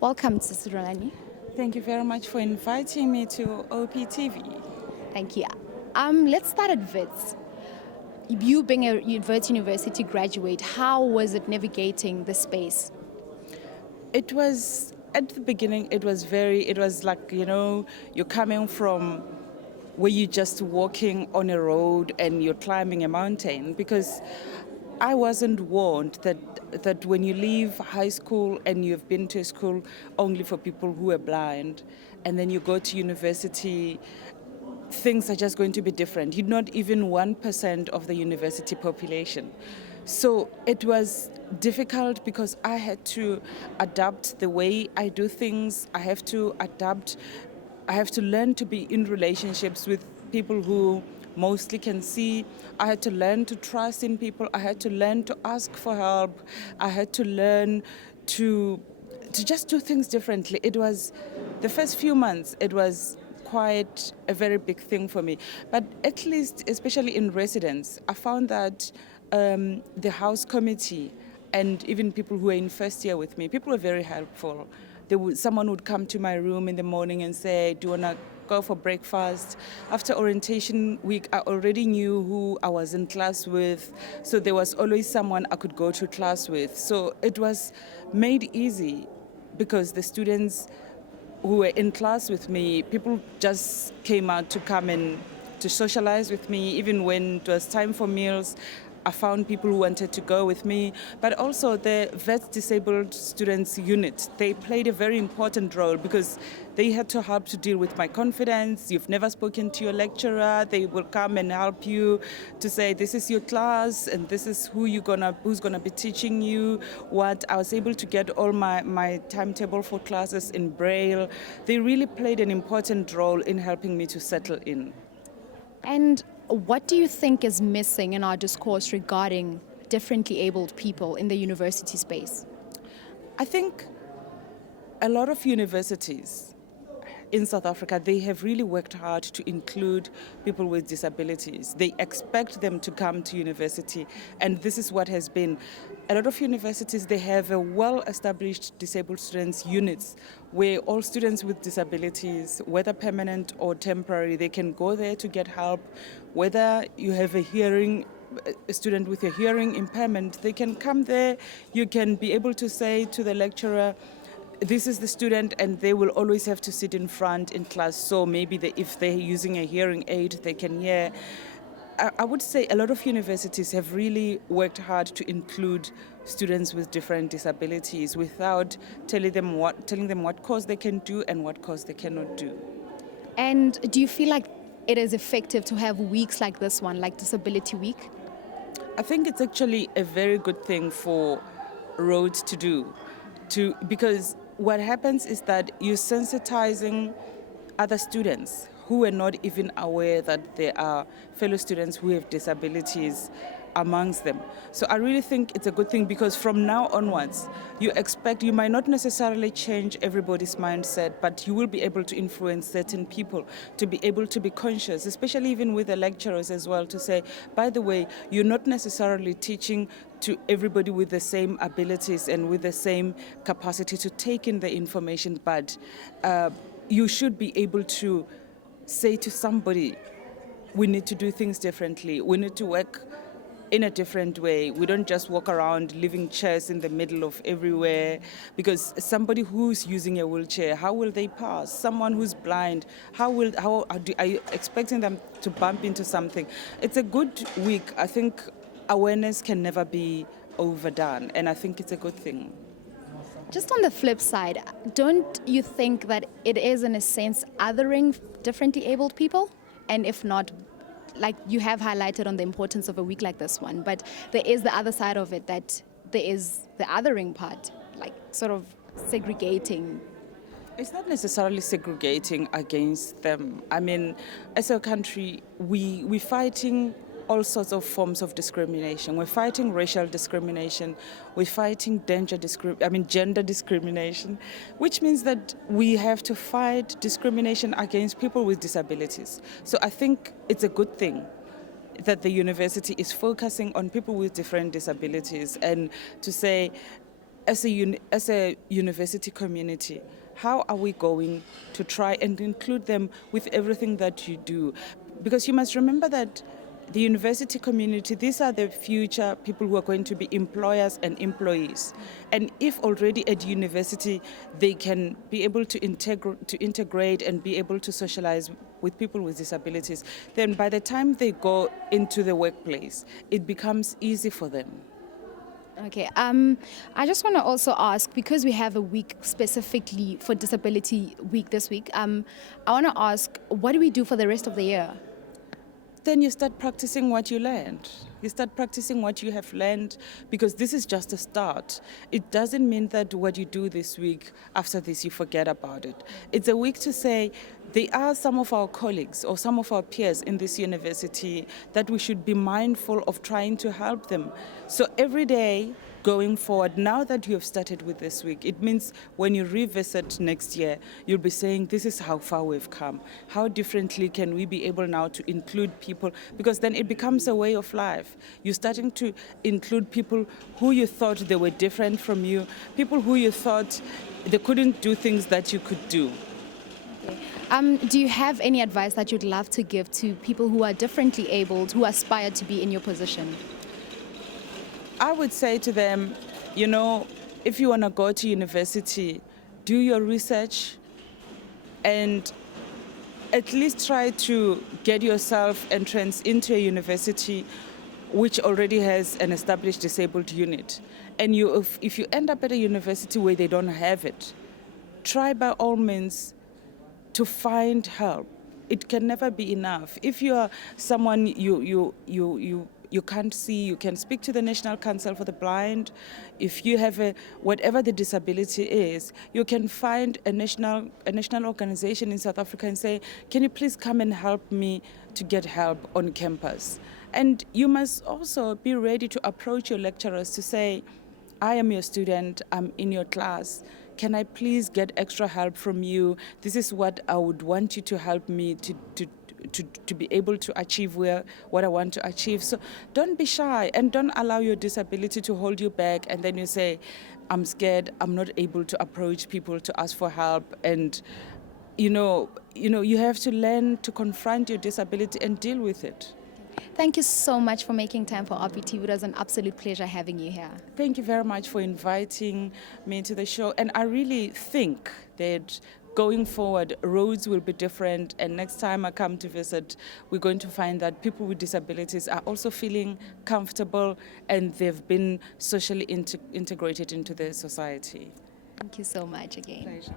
Welcome, Sister Rhulani. Thank you very much for inviting me to OppiTV. Thank you. Let's start at Wits. You being a Wits University graduate, how was it navigating the space? It was, at the beginning, it was like, you're coming from where you're just walking on a road and you're climbing a mountain, because I wasn't warned that when you leave high school and you've been to a school only for people who are blind, and then you go to university, things are just going to be different. You're not even 1% of the university population. So it was difficult because I had to adapt the way I do things. I have to adapt. I have to learn to be in relationships with people who mostly can see. I had to learn to trust in people. I had to learn to ask for help. I had to learn to just do things differently. It was the first few months. It was quite a very big thing for me. But at least, especially in residence, I found that the house committee and even people who were in first year with me, people were very helpful. Someone would come to my room in the morning and say, do you want to go for breakfast? After orientation week, I already knew who I was in class with, so there was always someone I could go to class with. So it was made easy because the students who were in class with me, people just came out to come and to socialize with me. Even when it was time for meals, I found people who wanted to go with me. But also the Vets Disabled Students Unit, they played a very important role because they had to help to deal with my confidence. You've never spoken to your lecturer. They will come and help you to say, this is your class and this is who's gonna be teaching you what. I was able to get all my timetable for classes in Braille. They really played an important role in helping me to settle in. And what do you think is missing in our discourse regarding differently abled people in the university space? I think a lot of universities in South Africa, they have really worked hard to include people with disabilities. They expect them to come to university, and this is what has been. A lot of universities, they have a well-established disabled students units where all students with disabilities, whether permanent or temporary, they can go there to get help. Whether you have a student with a hearing impairment, they can come there. You can be able to say to the lecturer, this is the student, and they will always have to sit in front in class. So maybe if they're using a hearing aid, they can hear. I would say a lot of universities have really worked hard to include students with different disabilities without telling them what course they can do and what course they cannot do. And do you feel like it is effective to have weeks like this one, like Disability Week? I think it's actually a very good thing for Rhodes to do, because what happens is that you're sensitizing other students who are not even aware that there are fellow students who have disabilities amongst them. So I really think it's a good thing because from now onwards, you might not necessarily change everybody's mindset, but you will be able to influence certain people to be able to be conscious, especially even with the lecturers as well, to say, by the way, you're not necessarily teaching to everybody with the same abilities and with the same capacity to take in the information, but you should be able to say to somebody, we need to do things differently. We need to work in a different way. We don't just walk around leaving chairs in the middle of everywhere, because somebody who's using a wheelchair, how will they pass? Someone who's blind, are you expecting them to bump into something? It's a good week. I think awareness can never be overdone, and I think it's a good thing. Just on the flip side, don't you think that it is, in a sense, othering differently abled people? And if not, like you have highlighted on the importance of a week like this one, but there is the other side of it, that there is the othering part, like sort of segregating. It's not necessarily segregating against them. I mean, as a country, we're fighting all sorts of forms of discrimination. We're fighting racial discrimination. We're fighting gender discrimination, which means that we have to fight discrimination against people with disabilities. So I think it's a good thing that the university is focusing on people with different disabilities, and to say as a university community, how are we going to try and include them with everything that you do? Because you must remember that the university community, these are the future people who are going to be employers and employees. And if already at university they can be able to integrate and be able to socialize with people with disabilities, then by the time they go into the workplace, it becomes easy for them. Okay. I just want to also ask, because we have a week specifically for Disability Week this week, I want to ask, what do we do for the rest of the year? Then you start practicing what you learned. You start practicing what you have learned, because this is just a start. It doesn't mean that what you do this week, after this you forget about it. It's a week to say, there are some of our colleagues or some of our peers in this university that we should be mindful of trying to help them. So every day going forward, now that you have started with this week, it means when you revisit next year, you'll be saying, this is how far we've come. How differently can we be able now to include people? Because then it becomes a way of life. You're starting to include people who you thought they were different from you, people who you thought they couldn't do things that you could do. Do you have any advice that you'd love to give to people who are differently abled, who aspire to be in your position? I would say to them, if you want to go to university, do your research and at least try to get yourself entrance into a university which already has an established disabled unit. And if you end up at a university where they don't have it, try by all means to find help. It can never be enough. If you are someone you can't see, you can speak to the National Council for the Blind. If you have whatever the disability is, you can find a national organization in South Africa and say, can you please come and help me to get help on campus? And you must also be ready to approach your lecturers to say, I am your student, I'm in your class. Can I please get extra help from you? This is what I would want you to help me to be able to achieve what I want to achieve. So don't be shy and don't allow your disability to hold you back, and then you say, I'm scared, I'm not able to approach people to ask for help. And you have to learn to confront your disability and deal with it. Thank you so much for making time for OppiTV. It was an absolute pleasure having you here. Thank you very much for inviting me to the show. And I really think that going forward, roads will be different. And next time I come to visit, we're going to find that people with disabilities are also feeling comfortable and they've been socially integrated into the society. Thank you so much again. Pleasure.